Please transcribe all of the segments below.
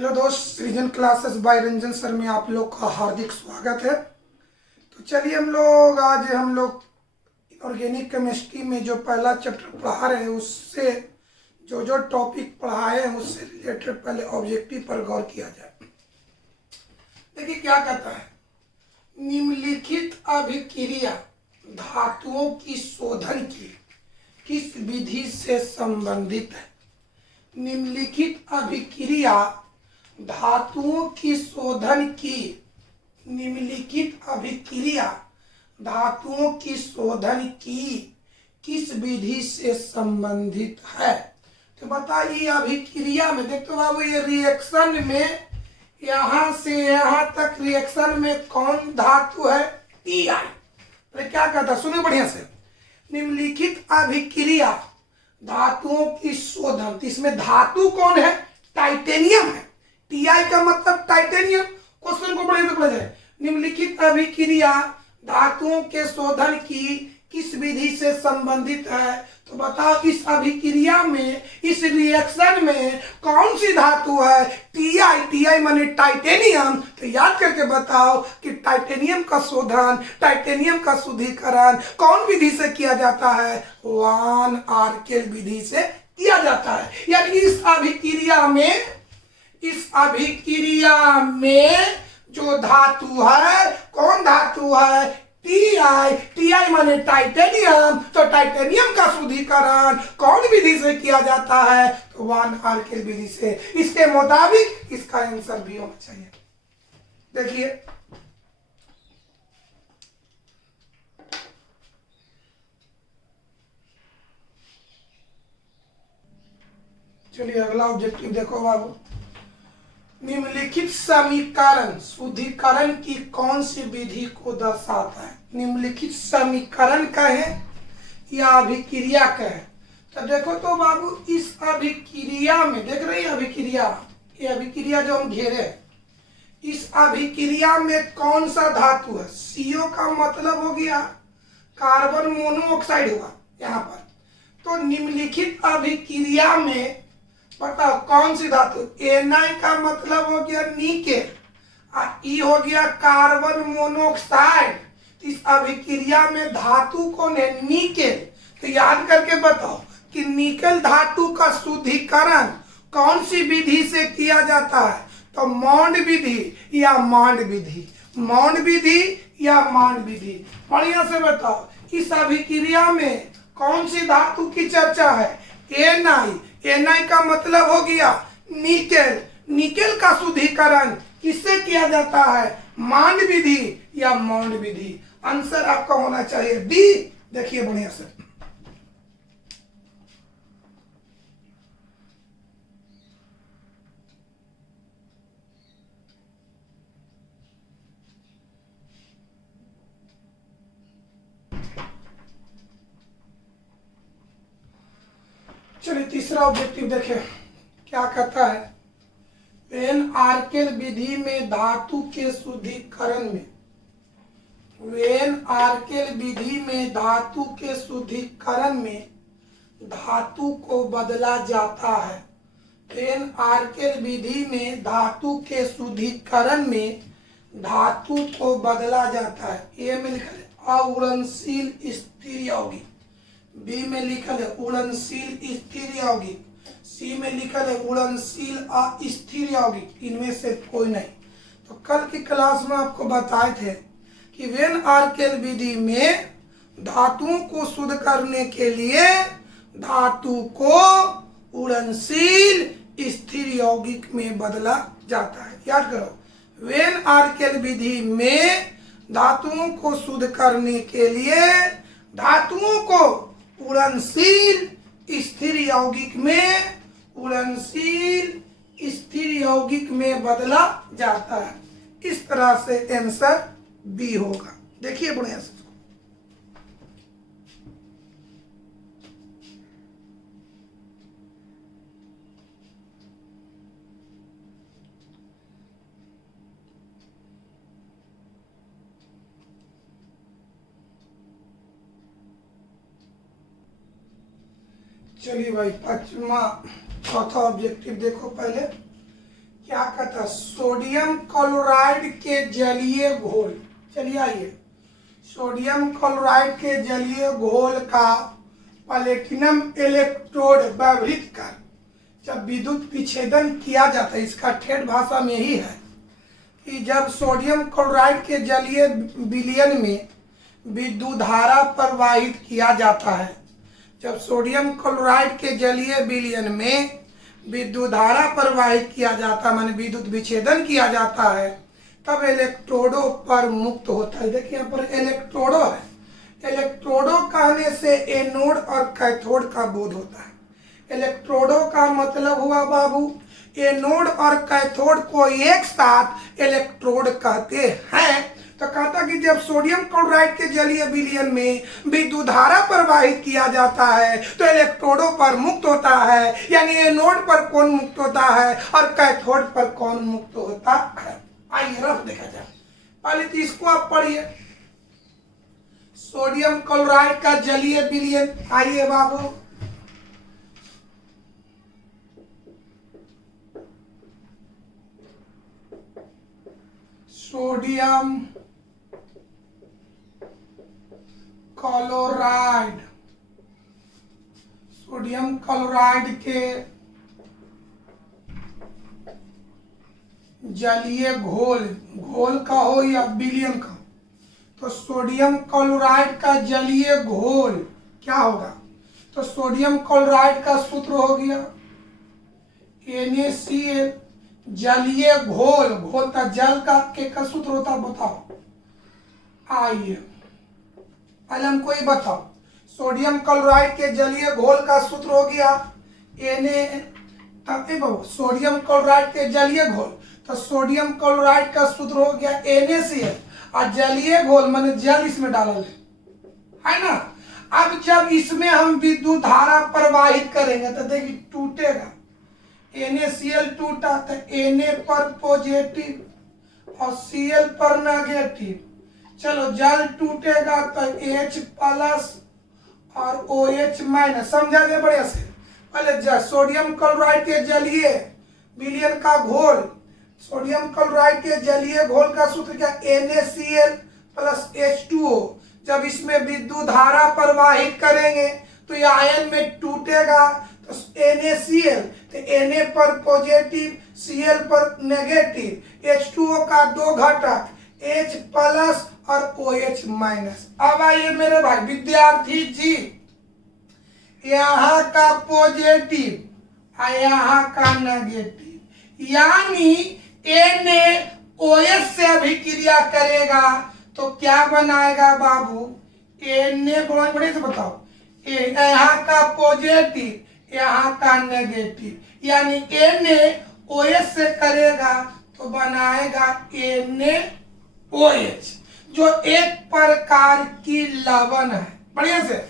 Hello दोस्त, सृजन classes bye Ranjan sir में आप लोग का हार्दिक स्वागत है। तो चलिए हम लोग ऑर्गेनिक केमिस्ट्री में जो पहला चैप्टर पढ़ा रहे हैं उससे जो टॉपिक पढ़ाए हैं उससे रिलेटेड पहले ऑब्जेक्टिव पर गौर किया जाए। देखिए क्या कहता है, निम्नलिखित अभिक्रिया धातुओं की शोधन की किस विधि से संबंधित है। निम्नलिखित अभिक्रिया धातुओं की शोधन की निम्नलिखित अभिक्रिया धातुओं की शोधन की किस विधि से संबंधित है। तो बताइए अभिक्रिया में देखते बाबू, ये रिएक्शन में यहाँ से यहाँ तक रिएक्शन में कौन धातु है, Ti। तो क्या कहता है, सुनिए बढ़िया से। निम्नलिखित अभिक्रिया धातुओं की शोधन, तो इसमें धातु कौन है, टाइटेनियम है। Ti का मतलब टाइटेनियम। क्वेश्चन को बढ़िया से पढ़ा जाए। निम्नलिखित अभिक्रिया धातुओं के शोधन की किस विधि से संबंधित है। तो बताओ इस अभिक्रिया में, इस रिएक्शन में कौन सी धातु है, Ti माने टाइटेनियम। तो याद करके बताओ कि टाइटेनियम का शोधन, टाइटेनियम का शुद्धिकरण कौन विधि से किया जाता है, वान आर्केल विधि से किया जाता है। यानी इस अभिक्रिया में जो धातु है, कौन धातु है, Ti माने टाइटेनियम। तो टाइटेनियम का शुद्धिकरण कौन विधि से किया जाता है, तो वान आर्केल विधि से। इसके मुताबिक इसका आंसर भी होना चाहिए। देखिए चलिए अगला ऑब्जेक्टिव देखो बाबू। निम्नलिखित समीकरण शुद्धिकरण की कौन सी विधि को दर्शाता है। निम्नलिखित समीकरण कहे या अभिक्रिया कहे। तो देखो तो बाबू, इस अभिक्रिया में देख रहे हैं अभिक्रिया, ये अभिक्रिया जो हम घेरे, इस अभिक्रिया में कौन सा धातु है। CO का मतलब हो गया कार्बन मोनोऑक्साइड हुआ यहाँ पर। तो निम्नलिखित अभिक्रिया में बताओ कौन सी धातु। Na का मतलब हो गया निकेल और E हो गया कार्बन मोनोऑक्साइड। इस अभिक्रिया में धातु कौन है, निकेल। तो याद करके बताओ कि निकेल धातु का शुद्धिकरण कौन सी विधि से किया जाता है। तो मॉन्ड विधि या मांड विधि, मॉन्ड विधि या मांड विधि। बढ़िया से बताओ इस अभिक्रिया में कौन सी धातु की चर्चा है, Na का मतलब हो गया निकेल। निकेल का शुद्धिकरण किससे किया जाता है, मांड विधि या मॉन्ड विधि। आंसर आपका होना चाहिए बी। देखिए बढ़िया से, चलिए तीसरा ऑब्जेक्टिव देखें क्या कहता है। वेन आर्केल विधि में धातु के शुद्धिकरण में, वेन आर्केल विधि में धातु के शुद्धिकरण में धातु को बदला जाता है। वेन आर्केल विधि में धातु के शुद्धिकरण में धातु को बदला जाता है। ए में लिखा है अउड़नशील स्थिर यौगिक, बी में लिखल है उड़नशील स्थिर यौगिक, सी में लिखल है उड़नशील अस्थिर यौगिक। इनमें से कोई नहीं। तो कल की क्लास में आपको बताए थे कि वेन आर्केल विधि में धातुओं को शुद्ध करने के लिए धातु को उड़नशील स्थिर यौगिक में बदला जाता है। याद करो, वेन आर्केल विधि में धातुओं को शुद्ध करने के लिए धातुओं को उड़नशील स्थिर यौगिक में, उड़नशील स्थिर यौगिक में बदला जाता है। इस तरह से आंसर बी होगा। देखिए बढ़िया से, चलिए भाई चौथा ऑब्जेक्टिव देखो पहले क्या कहता है, सोडियम क्लोराइड के जलीय घोल। चलिए आइए, सोडियम क्लोराइड के जलीय घोल का प्लेटिनम इलेक्ट्रोड व्यवहित कर जब विद्युत विच्छेदन किया जाता है, इसका ठेठ भाषा में ही है कि जब सोडियम क्लोराइड के जलीय विलयन में विद्युत धारा प्रवाहित किया जाता है, जब सोडियम क्लोराइड के जलीय विलयन में विद्युत धारा प्रवाहित किया जाता है, माने विद्युत विच्छेदन किया जाता है, तब इलेक्ट्रोडों पर मुक्त होता है। देखिए यहाँ पर इलेक्ट्रोडो है, इलेक्ट्रोडो कहने से एनोड और कैथोड का बोध होता है। इलेक्ट्रोडो का मतलब हुआ बाबू, एनोड और कैथोड को एक साथ इलेक्ट्रोड कहते हैं। तो कहता कि जब सोडियम क्लोराइड के जलीय विलयन में विद्युत धारा प्रवाहित किया जाता है तो इलेक्ट्रोडों पर मुक्त होता है, यानी एनोड पर कौन मुक्त होता है और कैथोड पर कौन मुक्त होता है। आइए रफ देखा जाए, पहले तो इसको आप पढ़िए, सोडियम क्लोराइड का जलीय विलयन। आइए बाबू, सोडियम क्लोराइड, सोडियम क्लोराइड के जलीय घोल, घोल का हो या विलयन का, तो सोडियम क्लोराइड का जलीय घोल क्या होगा, तो सोडियम क्लोराइड का सूत्र हो गया NaCl। जलीय घोल, घोल का जल का के सूत्र होता बताओ। आइए पहले हमको ये बताओ, सोडियम क्लोराइड के जलीय घोल का सूत्र हो गया सोडियम क्लोराइड के जलीय घोल, तो सोडियम क्लोराइड का सूत्र हो गया NaCl, और जलीय घोल माने जल इसमें डालल है ना। अब जब इसमें हम विद्युत धारा प्रवाहित करेंगे तो देखिए टूटेगा, NaCl टूटा तो Na पर पॉजिटिव और Cl पर नेगेटिव। चलो जल टूटेगा तो H प्लस और OH माइनस। समझा गया बढ़िया से। पहले सोडियम क्लोराइड के जलीय विलयन का घोल, सोडियम क्लोराइड के जलीय घोल का सूत्र क्या, NaCl प्लस H2O। जब इसमें विद्युत धारा प्रवाहित करेंगे तो ये आयन में टूटेगा, तो NaCl तो Na पर पॉजिटिव, Cl पर नेगेटिव, H2O का दो घटक H प्लस और OH माइनस। अब आइए मेरे भाई विद्यार्थी जी, यहाँ का पॉजिटिव और यहाँ का नेगेटिव, यानी NaOH से अभिक्रिया करेगा तो क्या बनाएगा बाबू, Na बड़े से बताओ, यहाँ का पॉजिटिव यहाँ का नेगेटिव, यानी NaOH से करेगा तो बनाएगा NaOH, जो एक प्रकार की लवण है। बढ़िया से,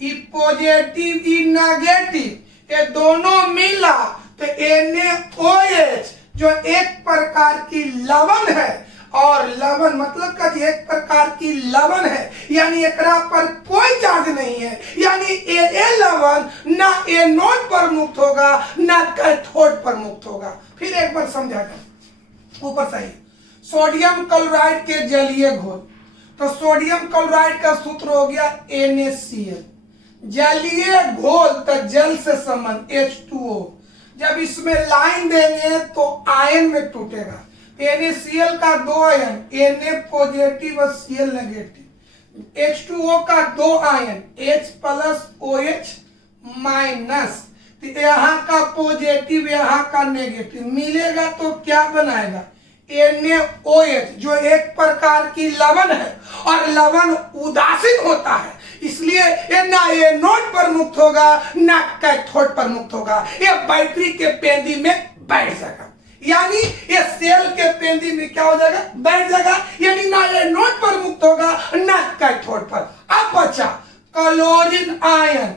ई पॉजिटिव ई नेगेटिव ये दोनों मिला तो NaOH जो एक प्रकार की लवण है, और लवण मतलब का एक प्रकार की लवण है, यानी एकरा पर कोई चार्ज नहीं है, यानी ए लवण ना एनोड पर मुक्त होगा ना कैथोड पर मुक्त होगा। फिर एक बार समझाएगा ऊपर सही, सोडियम क्लोराइड के जलीय घोल, तो सोडियम क्लोराइड का सूत्र हो गया NaCl। जलीय घोल तो जल से संबंध H2O, जब इसमें लाइन देंगे तो आयन में टूटेगा। NaCl का दो आयन, Na पॉजिटिव और Cl नेगेटिव, H2O का दो ion H plus OH minus, यहाँ का पॉजिटिव यहाँ का नेगेटिव मिलेगा तो क्या बनाएगा, NaOH जो एक प्रकार की लवण है, और लवण उदासीन होता है, इसलिए ये ना एनोड पर मुक्त होगा ना कैथोड पर मुक्त होगा, ये बैटरी के पेंदी में बैठ जाएगा, यानी ये सेल के पेंदी में क्या हो जाएगा, बैठ जाएगा, यानी ना एनोड पर मुक्त होगा ना कैथोड पर। अब बचा क्लोरीन आयन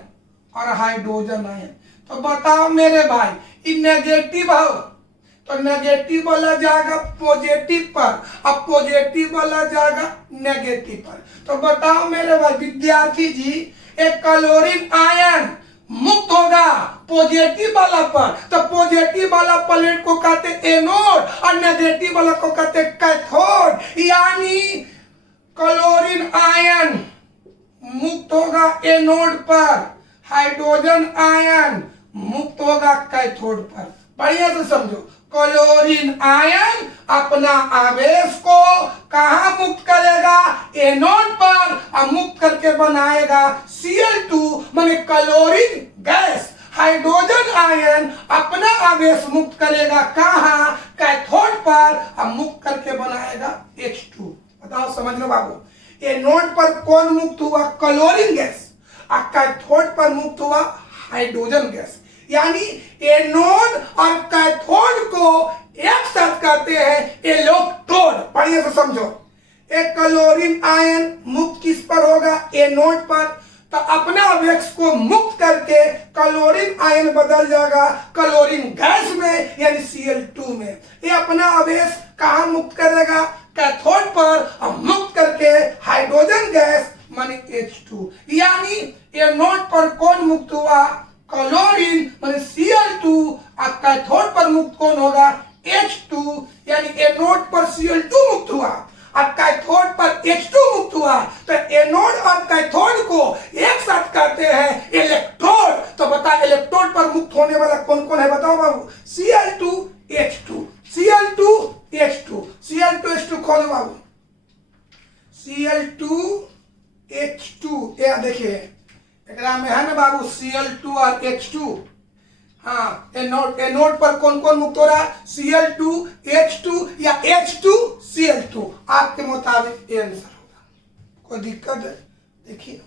और हाइड्रोजन आयन, तो बताओ मेरे भाई ये नेगेटिव हो तो नेगेटिव वाला जाएगा पॉजिटिव पर, अब पॉजिटिव वाला जाएगा नेगेटिव पर। तो बताओ मेरे भाई विद्यार्थी जी, एक क्लोरीन आयन मुक्त होगा पॉजिटिव वाला पर, तो पॉजिटिव वाला प्लेट को कहते एनोड और नेगेटिव वाला को कहते कैथोड। यानी क्लोरीन आयन मुक्त होगा एनोड पर, हाइड्रोजन आयन मुक्त होगा कैथोड पर। बढ़िया से समझो, क्लोरीन आयन अपना आवेश को कहां मुक्त करेगा? एनोड पर, और मुक्त करके बनाएगा Cl2 माने क्लोरीन गैस। हाइड्रोजन आयन अपना आवेश मुक्त करेगा कहां? कैथोड पर, और मुक्त करके बनाएगा H2। बताओ समझ लो बाबू, एनोड पर कौन मुक्त हुआ? क्लोरीन गैस, और कैथोड पर मुक्त हुआ हाइड्रोजन गैस। यानी एनोड और कैथोड को एक साथ कहते हैं इलेक्ट्रोड। बढ़िया से समझो, एक क्लोरीन आयन मुक्त किस पर होगा? एनोड पर, तो अपना आवेश को मुक्त करके क्लोरीन आयन बदल जाएगा क्लोरीन गैस में, यानी Cl2 में। ये अपना आवेश कहां मुक्त करेगा? कैथोड पर, और मुक्त करके हाइड्रोजन गैस माने H2। यानी एनोड पर कौन मुक्त हुआ? क्लोरीन माने Cl2, और कैथोड पर मुक्त कौन होगा? H2। यानी एनोड पर Cl2 मुक्त हुआ और कैथोड पर H2 मुक्त हुआ, तो एनोड और कैथोड को एक साथ कहते हैं इलेक्ट्रोड। तो बता, इलेक्ट्रोड पर मुक्त होने वाला कौन कौन है? बताओ बाबू। Cl2 H2, Cl2 H2, Cl2 H2 खोलो बाबू। Cl2 H2, ये देखिए एकरा में है ना बाबू Cl2 और H2। हाँ, एनोड पर कौन कौन मुक्त हो रहा है? Cl2 H2 या H2 Cl2। आपके मुताबिक ये आंसर होगा। कोई दिक्कत है? देखिए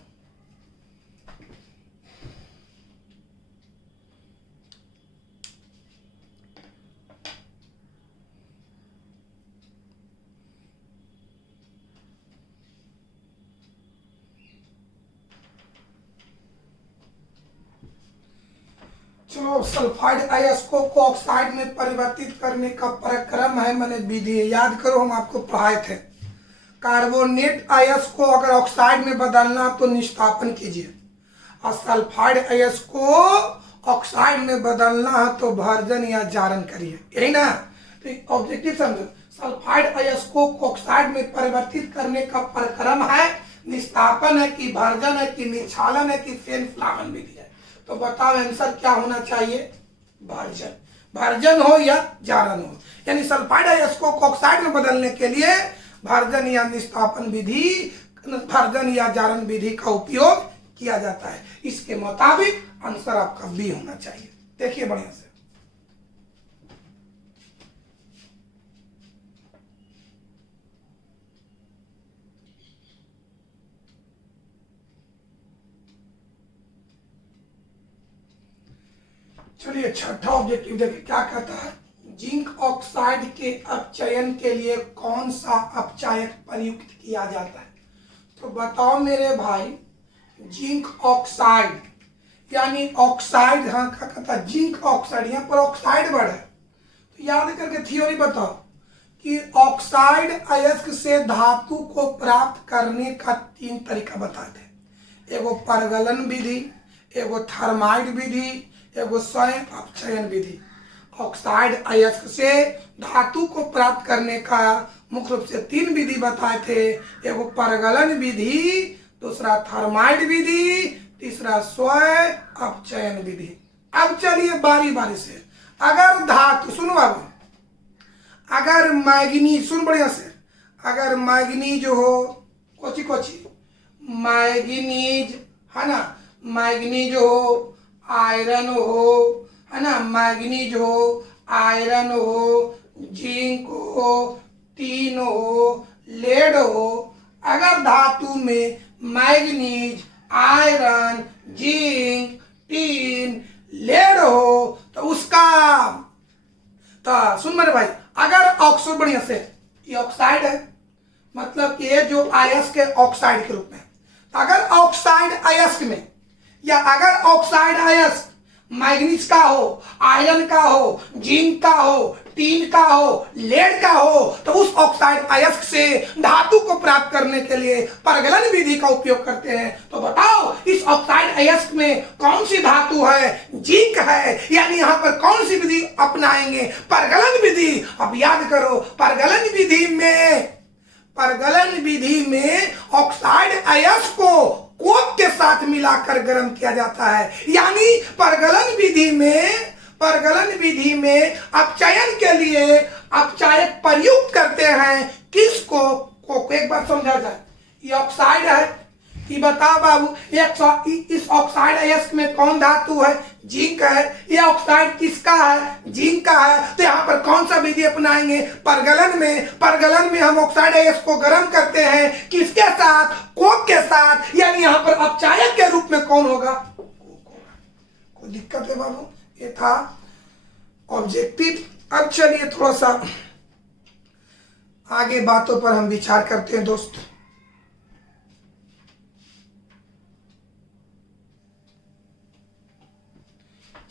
चलो, सल्फाइड अयस्कों को ऑक्साइड में परिवर्तित करने का प्रक्रम है, मैंने विधि याद करो, हम आपको पढ़ाए थे। कार्बोनेट अयस्क को अगर ऑक्साइड में बदलना तो निष्कापन कीजिए, और सल्फाइड अयस्क को ऑक्साइड में बदलना है तो भर्जन या जारण करिए, यही ना? तो ऑब्जेक्टिव समझो, सल्फाइड अयस्कों को ऑक्साइड में परिवर्तित करने का प्रक्रम है, निष्कापन है कि भर्जन है कि निक्षालन है कि फेन फ्लावन विधि है? तो बताओ आंसर क्या होना चाहिए? भर्जन। भर्जन हो या जारण हो, यानी सल्फाइड अयस्कों को ऑक्साइड में बदलने के लिए भर्जन या निष्कापन विधि, भर्जन या जारण विधि का उपयोग किया जाता है। इसके मुताबिक आंसर आपका बी होना चाहिए। देखिए बढ़िया से, चलिए छठा ऑब्जेक्टिव देखिए क्या कहता है। जिंक ऑक्साइड के अपचयन के लिए कौन सा अपचायक प्रयुक्त किया जाता है? तो बताओ मेरे भाई, जिंक ऑक्साइड यानी ऑक्साइड, हाँ क्या कहता है? जिंक ऑक्साइड, यहाँ पर ऑक्साइड वर्ड है, तो याद करके थ्योरी बताओ कि ऑक्साइड अयस्क से धातु को प्राप्त करने का 3 तरीका बताते। एगो परगलन विधि, एगो थर्माइड विधि, एगो स्वयं अपचयन विधि। ऑक्साइड अयस्क से धातु को प्राप्त करने का मुख्य रूप से 3 विधि बताए थे। एगो परगलन विधि, दूसरा थर्माइड विधि, तीसरा स्वयं अपचयन विधि। अब चलिए बारी बारी से, अगर धातु, सुनो बाबू, अगर मैग्नीज, सुन बढ़िया से, अगर मैग्नीज हो, कोची कोची मैग्नीज है ना, मैग्नीज हो, आयरन हो, है ना, मैग्नीज हो, आयरन हो, जिंक हो, टीन हो, लेड हो, अगर धातु में manganese, iron, zinc, tin, lead हो तो उसका, तो सुन मेरे भाई, अगर ऑक्साइड, बढ़िया से, ये ऑक्साइड है, मतलब ये जो अयस्क के ऑक्साइड के रूप में, अगर ऑक्साइड अयस्क में, या अगर ऑक्साइड अयस्क मैग्नीज का हो, आयरन का हो, जिंक का हो, टीन का हो, लेड का हो, तो उस ऑक्साइड अयस्क से धातु को प्राप्त करने के लिए परगलन विधि का उपयोग करते हैं। तो बताओ इस ऑक्साइड अयस्क में कौन सी धातु है? जिंक है। यानी यहां पर कौन सी विधि अपनाएंगे? परगलन विधि। अब याद करो, परगलन विधि में ऑक्साइड अयस्क को कोक के साथ मिलाकर गर्म किया जाता है। यानी परगलन विधि में अपचयन के लिए अपचायक प्रयुक्त करते हैं। किसको? कोक। एक बार समझा जाए, ये ऑक्साइड है, ये बताओ बाबू, इस ऑक्साइड अयस्क में कौन धातु है? जिंक है। ये ऑक्साइड किसका है? जिंक का है। तो यहाँ पर कौन सा विधि अपनाएंगे? परगलन में हम ऑक्साइड अयस्क को गर्म करते हैं। किसके साथ? कोक के साथ। यानी यहाँ पर अपचायक के रूप में कौन होगा? कोई दिक्कत है बाबू? ये था ऑब्जेक्टिव। अब चलिए थोड़ा सा आगे बातों पर हम विचार करते हैं दोस्त।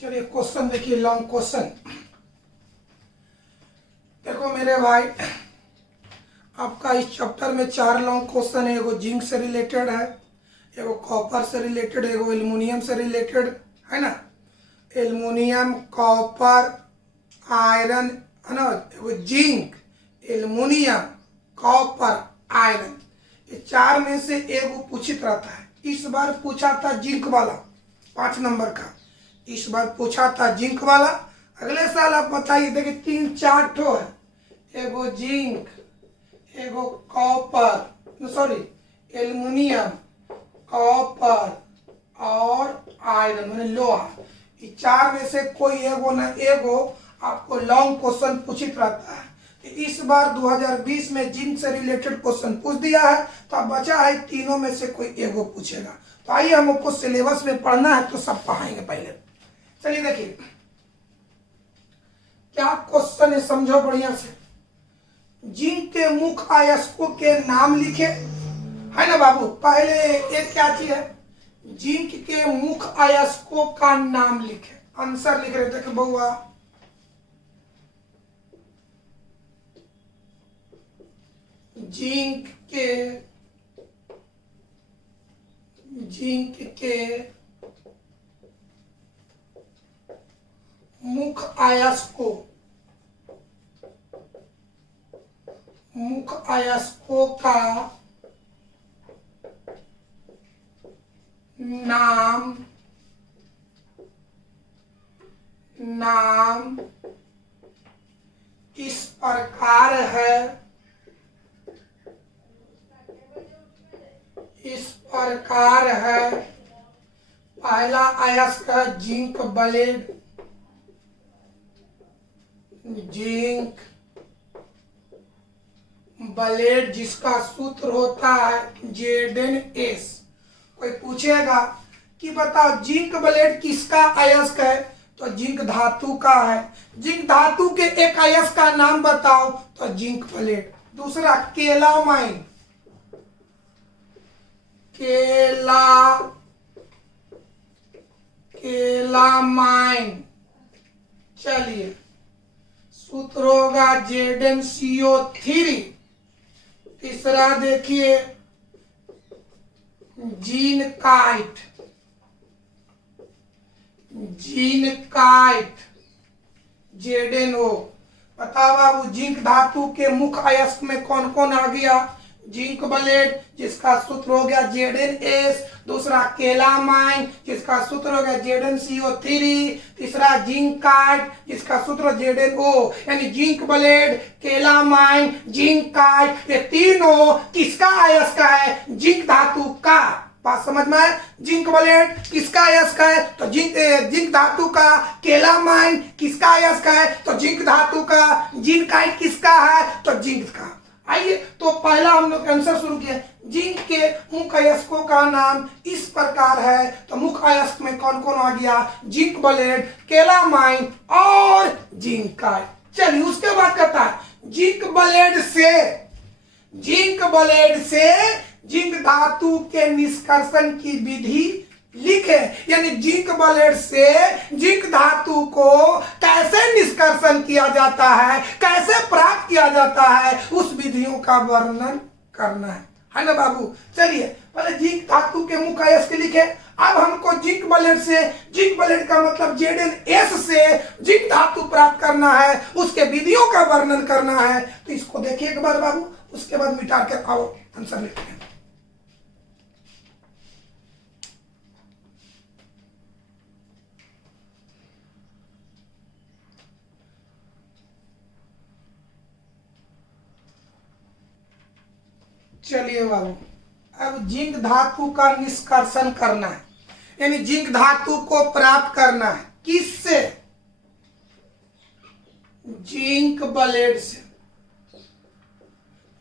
चलिए क्वेश्चन देखिए, लॉन्ग क्वेश्चन। देखो मेरे भाई, आपका इस चैप्टर में 4 लॉन्ग क्वेश्चन है। एगो जिंक से रिलेटेड है, एगो कॉपर से रिलेटेड, एगो एल्युमिनियम से रिलेटेड है ना, एल्युमिनियम, कॉपर, आयरन है ना, एगो जिंक, एल्युमिनियम, कॉपर, आयरन, ये 4 में से एगो पूछित रहता है। इस बार पूछा था जिंक वाला 5 नंबर का, इस बार पूछा था जिंक वाला। अगले साल आप बताइए, देखिए 3-4 ठो है, एगो जिंक, एगो कॉपर, सॉरी एल्युमिनियम, कॉपर और आयरन मैंने लोहा। ये 4 में से कोई एगो न एगो आपको लॉन्ग क्वेश्चन पूछित रहता है। इस बार 2020 में जिंक से रिलेटेड क्वेश्चन पूछ दिया है, तो अब बचा है तीनों में से कोई एगो पूछेगा। तो आइए हमको सिलेबस में पढ़ना है तो सब पढ़ाएंगे पहले। चलिए देखिए क्या क्वेश्चन है, समझो बढ़िया से। जिंक के मुख्य अयस्कों के नाम लिखे, है ना बाबू। पहले एक क्या चीज है? जिंक के मुख्य अयस्कों का नाम लिखे। आंसर लिख रहे थे बउआ, जिंक के मुख्य अयस्कों का नाम इस प्रकार है, पहला अयस्क है जिंक ब्लेड, जिसका सूत्र होता है Zn(S). कोई पूछेगा कि बताओ जिंक ब्लेड किसका अयस्क है, तो जिंक धातु का है। जिंक धातु के एक अयस्क का नाम बताओ, तो जिंक ब्लेड। दूसरा केलामाइन, केलामाइन, चलिए सूत्र होगा ZnCO3। तीसरा देखिए जीनकाइट, ZnO। बताओ बाबू, जिंक धातु के मुख्य अयस्क में कौन कौन आ गया? जिंक ब्लेड, जिसका सूत्र हो गया Zn(S). दूसरा केलामाइन, जिसका सूत्र हो गया ZnCO3। तीसरा जिंकाइट, जिसका सूत्र ZnO। यानी जिंक ब्लेड, केलामाइन, जिंकाइट, ये तीनों किसका अयस्क है? जिंक धातु का। बात समझ में है? जिंक ब्लेड किसका अयस्क है? तो जिंक धातु का। केलामाइन किसका अयस्क है? तो जिंक धातु का। जिंकाइट किसका है? तो जिंक का। आइए तो पहला हम लोग आंसर शुरू किया। जिंक के मुख्य अयस्कों का नाम इस प्रकार है, तो मुख्य अयस्क में कौन कौन आ गया? जिंक ब्लेड, केलामाइन और जिंकाइट। चलिए उसके बाद कहता है जिंक ब्लेड से जिंक धातु के निष्कर्षण की विधि लिखे, यानी जिंक ब्लेड से जिंक धातु को कैसे निष्कर्षण किया जाता है, कैसे प्राप्त किया जाता है, उस विधियों का वर्णन करना है ना बाबू। चलिए पहले जिंक धातु के मुख्य अयस्क लिखे। अब हमको जिंक ब्लेड से, जिंक ब्लेड का मतलब ZnS से जिंक धातु प्राप्त करना है, उसके विधियों का वर्णन करना है। तो इसको देखिए एक बार बाबू, उसके बाद मिटा के आओ आंसर लिखते हैं। चलिए बाबू, अब जिंक धातु का निष्कर्षण करना है, यानी जिंक धातु को प्राप्त करना है किससे? जिंक ब्लेड से।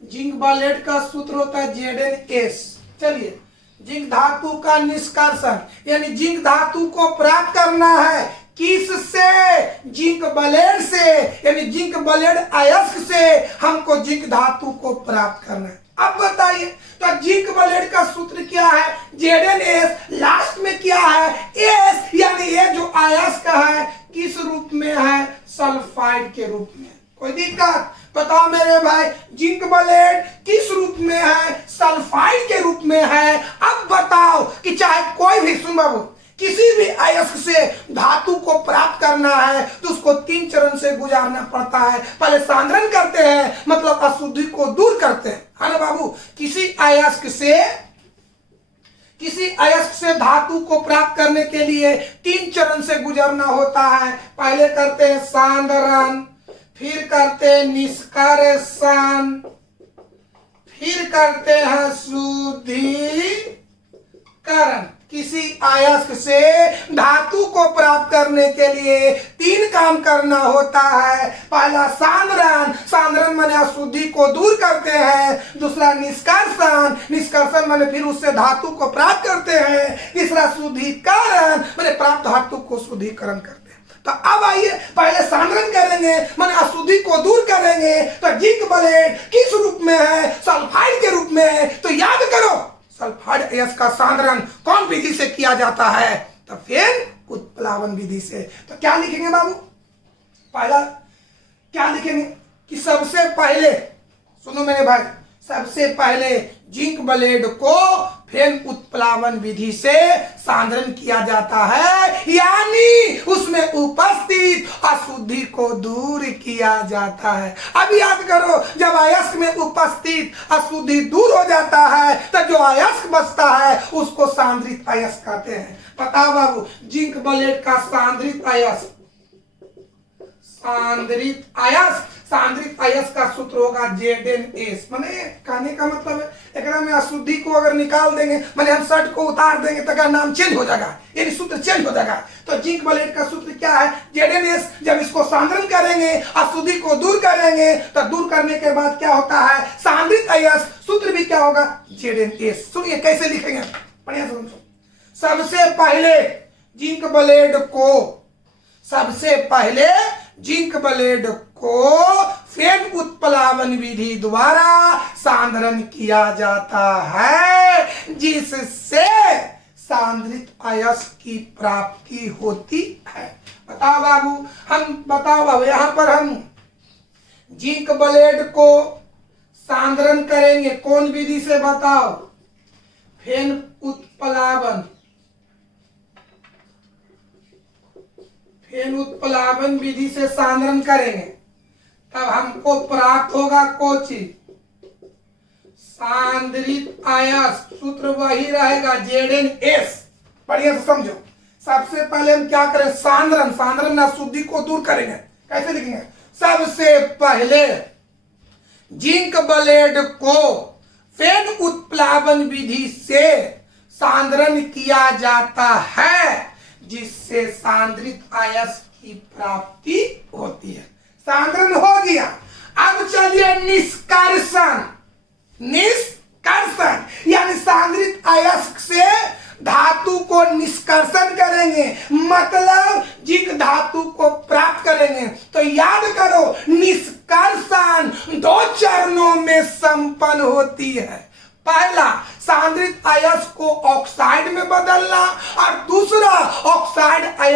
जिंक ब्लेड का सूत्र होता है ZnS। चलिए जिंक धातु का निष्कर्षण, यानी जिंक धातु को प्राप्त करना है किससे? जिंक ब्लेड से, यानी जिंक ब्लेड अयस्क से हमको जिंक धातु को प्राप्त करना है। अब बताइए तो जिंक ब्लेड का सूत्र क्या है? ZnS, लास्ट में क्या है? S, यानी ये जो अयस्क है किस रूप में है? सल्फाइड के रूप में। कोई दिक्कत? बताओ मेरे भाई, जिंक ब्लेड किस रूप में है? सल्फाइड के रूप में है। अब बताओ कि चाहे कोई भी, सुन बाबू, किसी भी अयस्क से धातु को प्राप्त करना है तो उसको 3 चरण से गुजारना पड़ता है। पहले सांद्रण करते हैं, मतलब अशुद्धि को दूर करते हैं, है ना बाबू। किसी अयस्क से धातु को प्राप्त करने के लिए 3 चरण से गुजरना होता है। पहले करते हैं सांद्रण, फिर करते हैं निष्कर्षण, फिर करते हैं शुद्धिकरण। किसी अयस्क से धातु को प्राप्त करने के लिए 3 काम करना होता है। पहला सांद्रण, सांद्रण माने अशुद्धि को दूर करते हैं। दूसरा निष्कर्षण, निष्कर्षण माने फिर उससे धातु को प्राप्त करते हैं। तीसरा शुद्धिकरण माने प्राप्त धातु को शुद्धिकरण करते हैं। तो अब आइए पहले सांद्रण करेंगे, माने अशुद्धि को दूर करेंगे। तो जिंक ब्लेड किस रूप में है? सल्फाइड के रूप में है। तो याद करो सल्फाइड अयस्क का सांद्रण कौन विधि से किया जाता है? तो फिर उत्प्लावन विधि से। तो क्या लिखेंगे बाबू? पहला क्या लिखेंगे कि सबसे पहले, सुनो मेरे भाई, सबसे पहले जिंक ब्लेड को फेन उत्प्लावन विधि से सांद्रण किया जाता है, यानी उसमें उपस्थित अशुद्धि को दूर किया जाता है। अब याद करो, जब अयस्क में उपस्थित अशुद्धि दूर हो जाता है तो जो अयस्क बचता है उसको सांद्रित अयस्क कहते हैं। बताओ बाबू, जिंक ब्लेड का सांद्रित अयस्क, सांद्रित अयस्क, सांद्रित अयस्क का सूत्र होगा ZnS। माने कहने का मतलब है एकरा में अशुद्धि को अगर निकाल देंगे, माने हम शर्ट को उतार देंगे तो नाम चेंज हो जाएगा, यानी सूत्र चेंज हो जाएगा। तो जिंक ब्लेड का सूत्र क्या है? ZnS। जब इसको सांद्रण करेंगे, अशुद्धि को दूर करेंगे, तो दूर करने के बाद क्या होता है? सांद्रित अयस्क। सूत्र भी क्या होगा? ZnS। सुनिए कैसे लिखेंगे, बढ़िया से समझो। सबसे पहले जिंक ब्लेड को, सबसे पहले जिंक ब्लेड को फेन उत्प्लावन विधि द्वारा सांद्रण किया जाता है, जिससे सांद्रित अयस्क की प्राप्ति होती है। बताओ बाबू, यहां पर हम जिंक ब्लेड को सांद्रण करेंगे कौन विधि से? बताओ, फेन उत्प्लावन, फेन उत्प्लावन विधि से सांद्रण करेंगे, तब हमको प्राप्त होगा कौन चीज? सांद्रित अयस्क। सूत्र वही रहेगा ZnS। बढ़िया से समझो। सबसे पहले हम क्या करें? सांद्रण, सांद्रण अशुद्धि को दूर करेंगे। कैसे लिखेंगे? सबसे पहले जिंक ब्लेड को फेन उत्प्लावन विधि से सांद्रण किया जाता है, जिससे सांद्रित अयस्क की प्राप्ति होती है। सांद्रण हो गया। अब चलिए निष्कर्षण। निष्कर्षण यानी सांद्रित अयस्क से धातु को निष्कर्षण करेंगे, मतलब जिंक धातु को प्राप्त करेंगे। तो याद करो, निष्कर्षण 2 चरणों में संपन्न होती है। पहला, सांद्रित अयस्क को ऑक्साइड में बदलना, और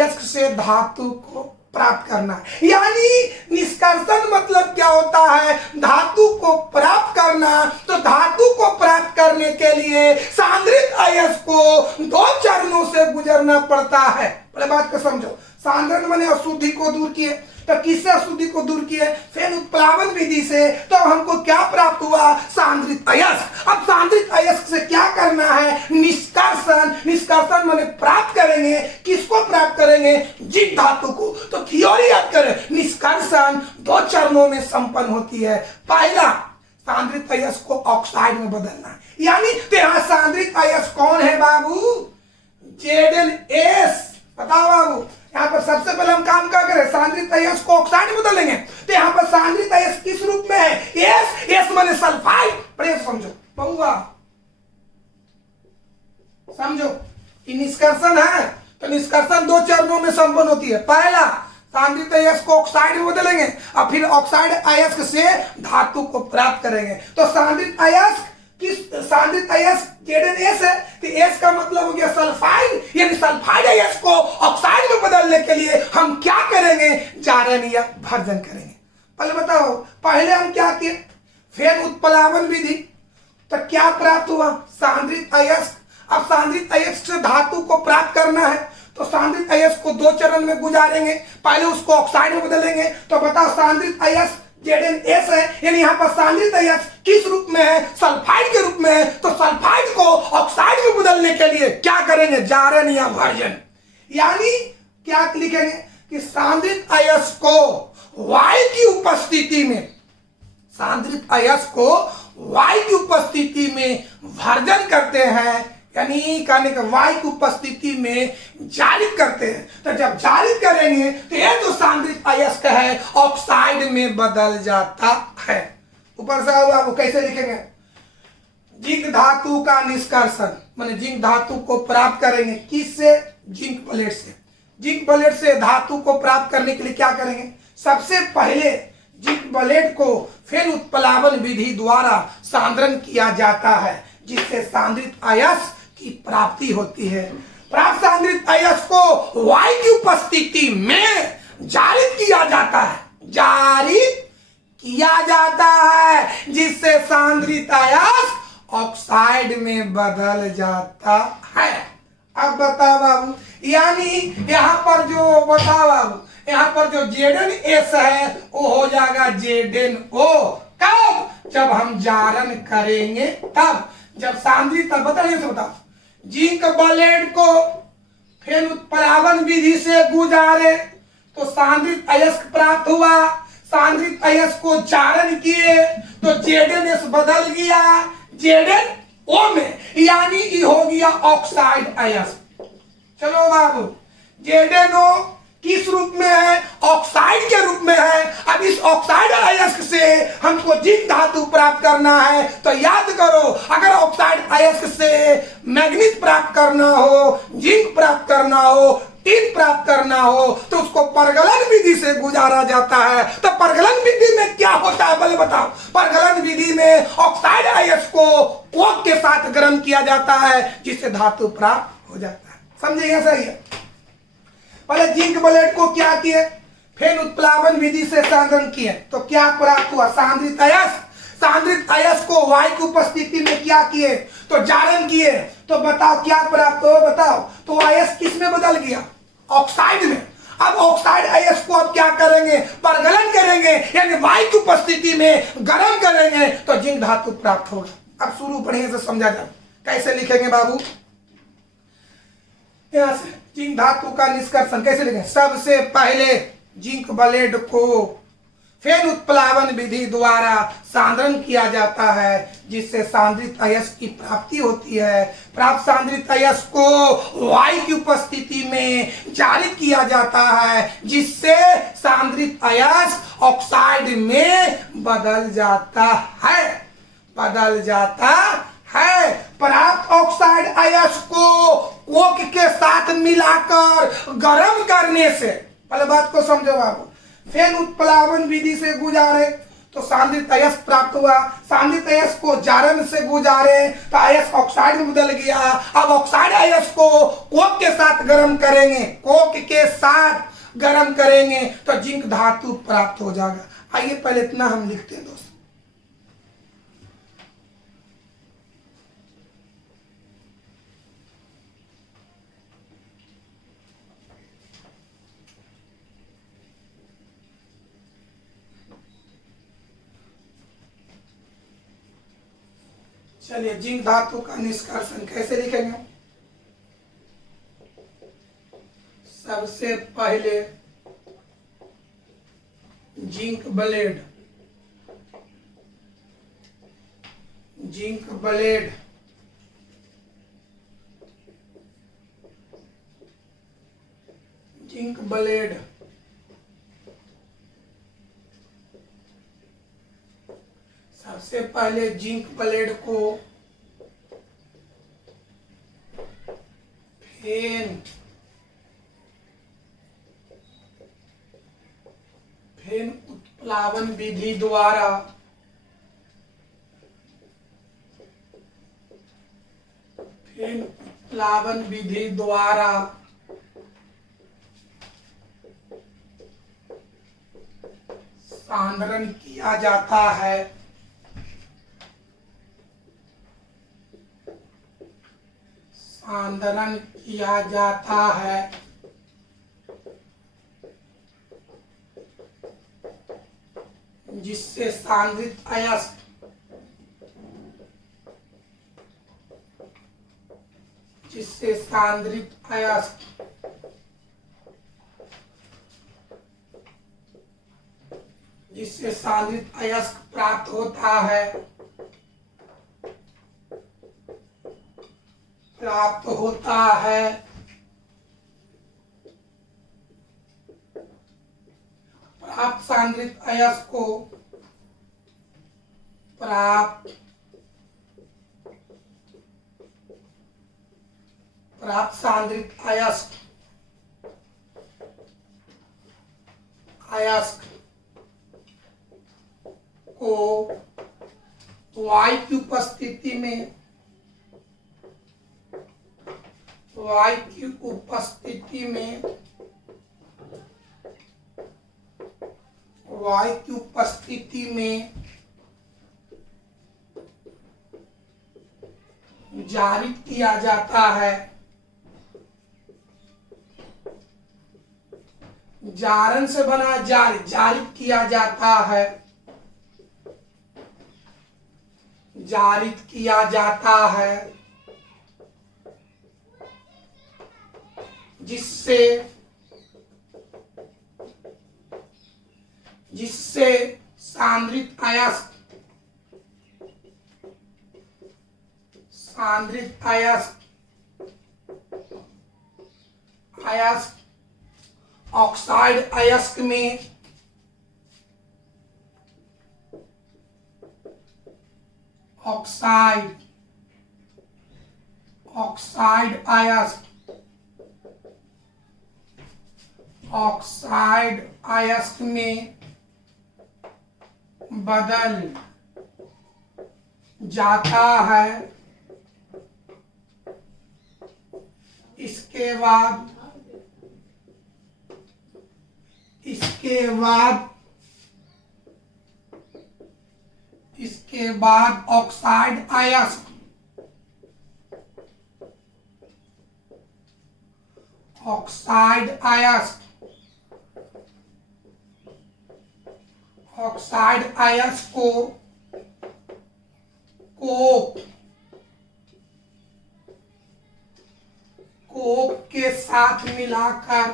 अयस्क से धातु को प्राप्त करना है। यानी निष्कर्षण मतलब क्या होता है, धातु को प्राप्त करना। तो धातु को प्राप्त करने के लिए सांद्रित अयस्क को 2 चरणों से गुजरना पड़ता है। पहले बात को समझो, सांद्रण माने अशुद्धि को दूर किए, तो किससे अशुद्धि को दूर किए, फिर उत्प्लावन विधि से। तो हमको क्या प्राप्त हुआ, सांद्रित अयस्क। अब सांद्रित अयस्क से क्या करना है, निष्कर्षण। निष्कर्षण माने प्राप्त करेंगे, किसको प्राप्त करेंगे, जिंक धातु को। तो थ्योरी याद करें, निष्कर्षण 2 चरणों में संपन्न होती है। पहला, सांद्रित अयस्क को ऑक्साइड में बदलना है। यानी यहाँ सांद्रित अयस्क कौन है बाबू, ZnS। बताओ बाबू, यहाँ पर सबसे पहले हम काम क्या करें, सांद्रित अयस्क को ऑक्साइड में बदलेंगे। तो यहाँ पर सांद्रित अयस्क किस रूप में है, एस माने सल्फाइड। प्रेस समझो बहुआ, समझो कि निष्कर्षण है तो निष्कर्षण 2 चरणों में संपन्न होती है। पहला, सांद्रित अयस्क को ऑक्साइड में बदलेंगे और फिर ऑक्साइड अयस्क से धातु को प्राप्त करेंगे। तो सांद्रित अयस्क सांद्रित अयस्क ZnS है, तो S का मतलब हो गया सल्फाइड। यानी सल्फाइड अयस्क को ऑक्साइड में बदलने के लिए हम क्या करेंगे, जारण या भर्जन करेंगे। पहले बताओ, पहले हम क्या किए, फिर उत्प्लावन विधि। तो क्या प्राप्त हुआ, सांद्रित अयस्क। अब सांद्रित अयस्क से धातु को प्राप्त करना है, तो सांद्रित अयस्क को 2 चरण में गुजारेंगे। पहले उसको ऑक्साइड में बदलेंगे। तो बताओ, सांद्रित अयस्क ZnS है, यानी यहाँ पर सांद्रित अयस्क किस रूप में है, सल्फाइड के रूप में है। तो सल्फाइड को ऑक्साइड में बदलने के लिए क्या करेंगे, जारण या भर्जन। यानी क्या लिखेंगे कि सांद्रित अयस्क को वायु की उपस्थिति में, सांद्रित अयस्क को वायु की उपस्थिति में भर्जन करते हैं। यानी कहने का वायु की उपस्थिति में जारित करते हैं। तो जब जारित करेंगे तो ये जो सांद्रित अयस्क है ऑक्साइड में बदल जाता है। ऊपर से आपको कैसे लिखेंगे, जिंक धातु का निष्कर्षण माने जिंक धातु को प्राप्त करेंगे, किससे, जिंक प्लेट से। जिंक प्लेट से धातु को प्राप्त करने के लिए क्या करेंगे, सबसे पहले जिंक प्लेट को फिर उत्प्लावन विधि द्वारा सांद्रण किया जाता है, जिससे सांद्रित अयस्क की प्राप्ति होती है। प्राप्त सांद्रित अयस्क को वायु की उपस्थिति में जारित किया जाता है, जारित किया जाता है, जिससे सांद्रित अयस्क ऑक्साइड में बदल जाता है। अब बताओ बाबू, यानी यहाँ पर जो बताओ बाबू, यहाँ पर जो ZnS है वो हो जाएगा ZnO। कब, जब हम जारण करेंगे तब। जब सांद्रित, बताइए से बताओ, जिंक ब्लेड को फिर उत्प्लावन विधि से गुजारे तो सांद्रित अयस्क प्राप्त हुआ। सांद्रित अयस्क को जारण किए तो ZnS बदल गया ZnO में, यानी ये हो गया ऑक्साइड अयस्क। चलो बाबू, ZnO किस रूप में है, ऑक्साइड के रूप में है। अब इस ऑक्साइड अयस्क से हमको जिंक धातु प्राप्त करना है। तो याद करो, अगर ऑक्साइड अयस्क से मैग्नीज प्राप्त करना हो, जिंक प्राप्त करना हो, टिन प्राप्त करना हो, तो उसको परगलन विधि से गुजारा जाता है। तो परगलन विधि में क्या होता है, पहले बताओ। परगलन विधि में ऑक्साइड अयस्क को कोक के साथ गर्म किया जाता है, जिससे धातु प्राप्त हो जाता है। समझिए, सही है। पहले जिंक ब्लेड को क्या किए, फिर उत्प्लावन विधि से सांद्रण किए, तो क्या प्राप्त हुआ, सांद्रित अयस्क। सांद्रित अयस्क को वायु की उपस्थिति में क्या किए, तो जारण किए। तो बताओ क्या प्राप्त हो, बताओ। तो अयस्क किस में बदल गया, ऑक्साइड में। अब ऑक्साइड अयस्क को अब क्या करेंगे, परगलन करेंगे, यानी वायु की उपस्थिति में गर्म करेंगे, तो जिंक धातु प्राप्त होगा। अब शुरू बढ़िया से समझा जाए, कैसे लिखेंगे बाबू। यहां से जिंक धातु का निष्कर्षण कैसे लिखेंगे, सबसे पहले जिंक ब्लेड को फिर उत्प्लावन विधि द्वारा सांद्रण किया जाता है, जिससे सांद्रित अयस्क की प्राप्ति होती है। प्राप्त सांद्रित अयस्क को वायु की उपस्थिति में जारित किया जाता है, जिससे सांद्रित अयस्क ऑक्साइड में बदल जाता है, बदल जाता है। प्राप्त ऑक्साइड अयस्क को कोक के साथ मिलाकर गर्म करने से, पहले बात को समझो बाबू, फिर उत्प्लावन विधि से गुजारे तो सांद्रित अयस्क प्राप्त हुआ। सांद्रित अयस्क को जारन से गुजारे तो अयस्क ऑक्साइड में बदल गया। अब ऑक्साइड अयस्क को कोक के साथ गर्म करेंगे, कोक के साथ गर्म करेंगे तो जिंक धातु प्राप्त हो जाएगा। आइए पहले इतना हम लिखते हैं दोस्तों। चलिए जिंक धातु का निष्कर्षण कैसे लिखेंगे। सबसे पहले zinc blende, zinc blende zinc blende सबसे पहले जिंक ब्लेड को फेन उत्प्लावन विधि द्वारा सांद्रण किया जाता है। सांद्रण किया जाता है जिससे सांद्रित अयस्क जिससे सांद्रित अयस्क प्राप्त होता है, प्राप्त सांद्रित अयस्क को प्राप्त सांद्रित अयस्क को वायु की उपस्थिति में जारित किया जाता है। जारन से बना जारित किया जाता है, जारित किया जाता है जिससे सांद्रित अयस्क ऑक्साइड अयस्क में ऑक्साइड अयस्क में बदल जाता है। इसके बाद ऑक्साइड अयस्क को कोक के साथ मिलाकर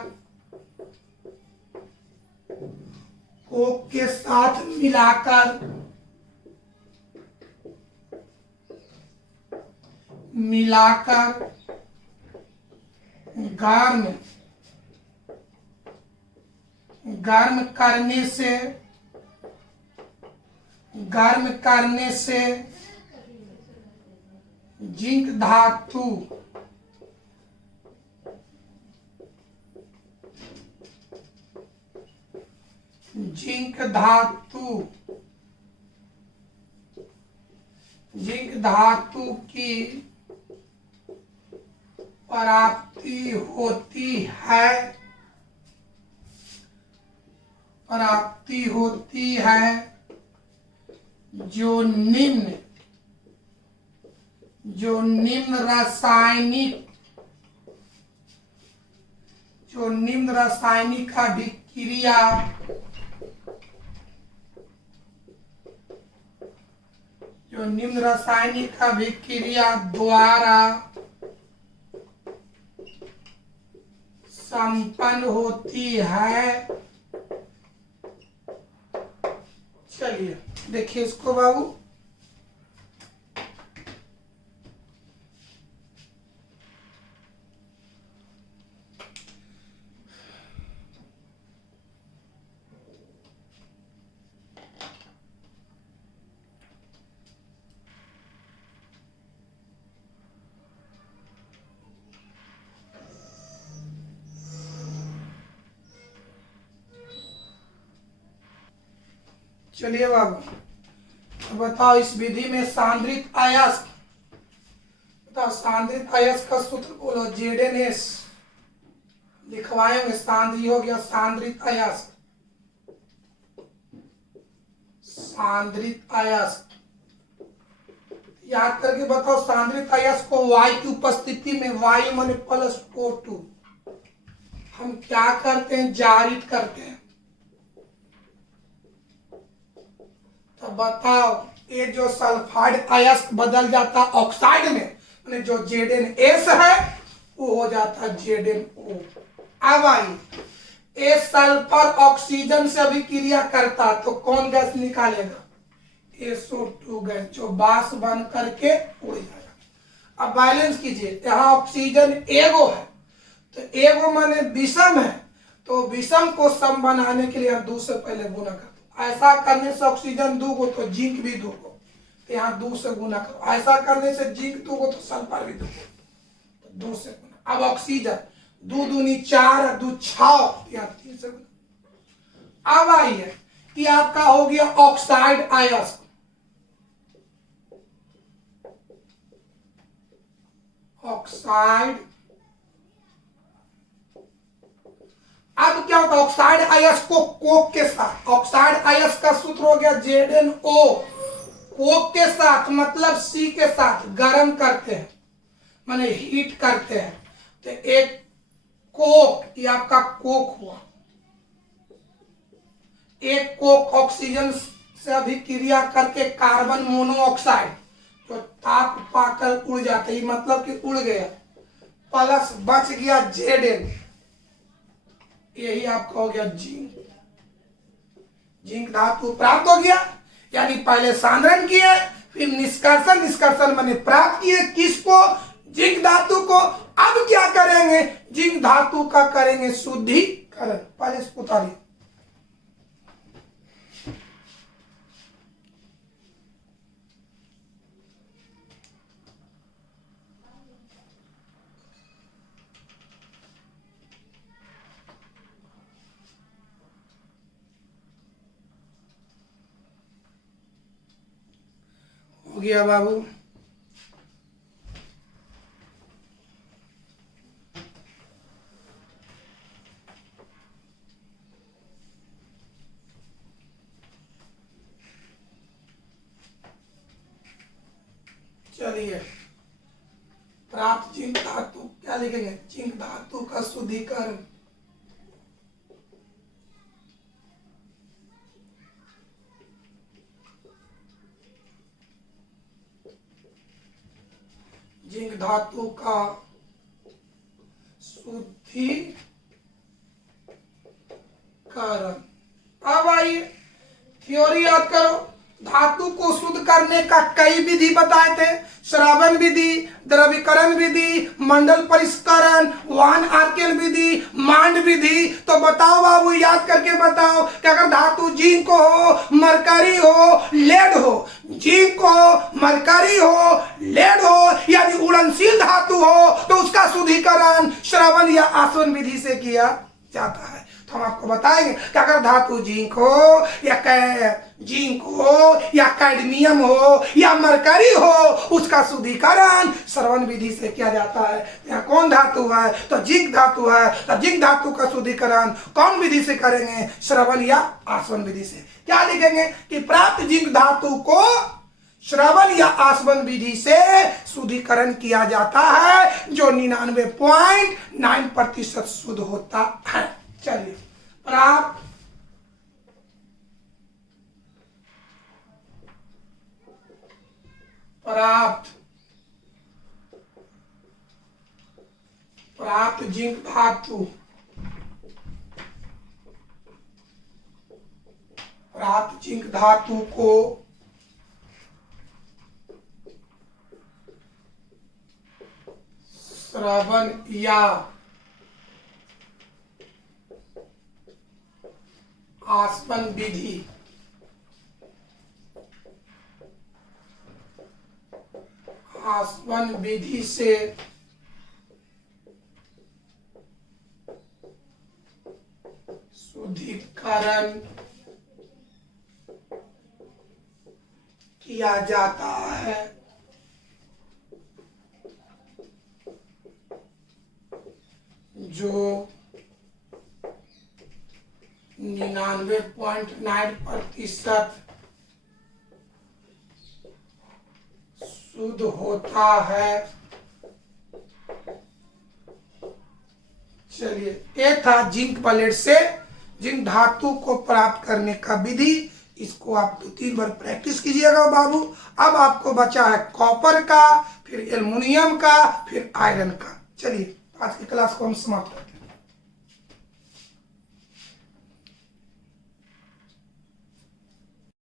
गर्म करने से जिंक धातु धातु की प्राप्ति होती है जो निम्न रासायनिक अभिक्रिया द्वारा संपन्न होती है। चलिए देखिए इसको बाबू। चलिए बाबू, तो बताओ इस विधि में सांद्रित अयस्क, बताओ सांद्रित अयस्क का सूत्र बोलो। ZnS लिखवाएंगे, सांद्री हो गया सांद्रित अयस्क। याद करके बताओ, सांद्रित अयस्क को वायु की उपस्थिति में, वायु माने +O2, हम क्या करते हैं, जारित करते हैं। तो बताओ ये जो सल्फाइड अयस्क बदल जाता ऑक्साइड में, जो ZnS है वो हो जाता ZnO। अब आई, ये सल्फर ऑक्सीजन से अभिक्रिया करता तो कौन गैस निकालेगा, SO2 गैस, जो बाष्प बन करके उड़ जाएगा। अब बैलेंस कीजिए, यहाँ ऑक्सीजन एगो है, तो एगो माने विषम है, तो विषम को सम बनाने के लिए हम 2 से पहले गुना करते। ऐसा करने से ऑक्सीजन 2 गो तो जिंक भी 2 गो, तो यहाँ 2 से गुना करो। ऐसा करने से जिंक 2 गो तो सल्फर भी 2 गो, तो 2 से गुना। अब ऑक्सीजन 2 दूनी 4, 2 6, यहाँ 3 से गुना। अब आइए कि आपका हो गया ऑक्साइड अयस्क। ऑक्साइड, अब क्या होता है, ऑक्साइड अयस्क को कोक के साथ, ऑक्साइड अयस्क का सूत्र हो गया ZnO, कोक के साथ मतलब C के साथ गर्म करते हैं, माने हीट करते हैं, तो एक कोक, ये आपका कोक हुआ। एक कोक ऑक्सीजन से अभिक्रिया करके कार्बन मोनोऑक्साइड, तो ताप पाकर उड़ जाते, मतलब कि उड़ गया, प्लस बच गया Zn, यही आपका हो गया जिंक। जिंक धातु प्राप्त हो गया, यानी पहले सांद्रण किए, फिर निष्कर्षण माने प्राप्त किए, किसको, जिंक धातु को। अब क्या करेंगे, जिंक धातु का करेंगे शुद्धिकरण। पहले इसको उतारिए। हो गया बाबू। चलिए, प्राप्त जिंक धातु क्या लिखेंगे, जिंक धातु का शुद्धिकरण। जिंक धातु का शुद्धिकरण। अब आइए थ्योरी याद करो। धातु को शुद्ध करने का कई विधि बताए थे, श्रावण विधि, द्रवीकरण विधि, मंडल परिष्करण, वान आर्केल विधि, मांड विधि। तो बताओ बाबू, याद करके बताओ कि अगर धातु जिंक हो, मरकरी हो, लेड हो, जिंक हो, मरकरी हो, लेड हो, यानी उड़नशील धातु हो, तो उसका शुद्धिकरण श्रवण या आसवन विधि से किया जाता है। तो हम आपको बताएंगे कि अगर धातु जिंक हो या कैडमियम हो या मरकरी हो, उसका शुद्धिकरण श्रवण विधि से किया जाता है। यहाँ कौन धातु है? तो जिंक धातु है। तो जिंक धातु का शुद्धिकरण कौन विधि से करेंगे? श्रवण या आसवन विधि से। क्या लिखेंगे कि प्राप्त जिंक धातु को श्रवण या आसवन विधि से शुद्धिकरण किया जाता है, जो 99.9% शुद्ध होता है। चलिए, प्राप्त जिंक धातु, प्राप्त जिंक धातु को श्रवण या आसवन विधि से शुद्धिकरण किया जाता है, जो 99.9% शुद्ध होता है। चलिए, ये था जिंक प्लेट से जिंक धातु को प्राप्त करने का विधि। इसको आप 2-3 बार प्रैक्टिस कीजिएगा बाबू। अब आपको बचा है कॉपर का, फिर एल्युमिनियम का, फिर आयरन का। चलिए, आज की क्लास को हम समाप्त करते हैं।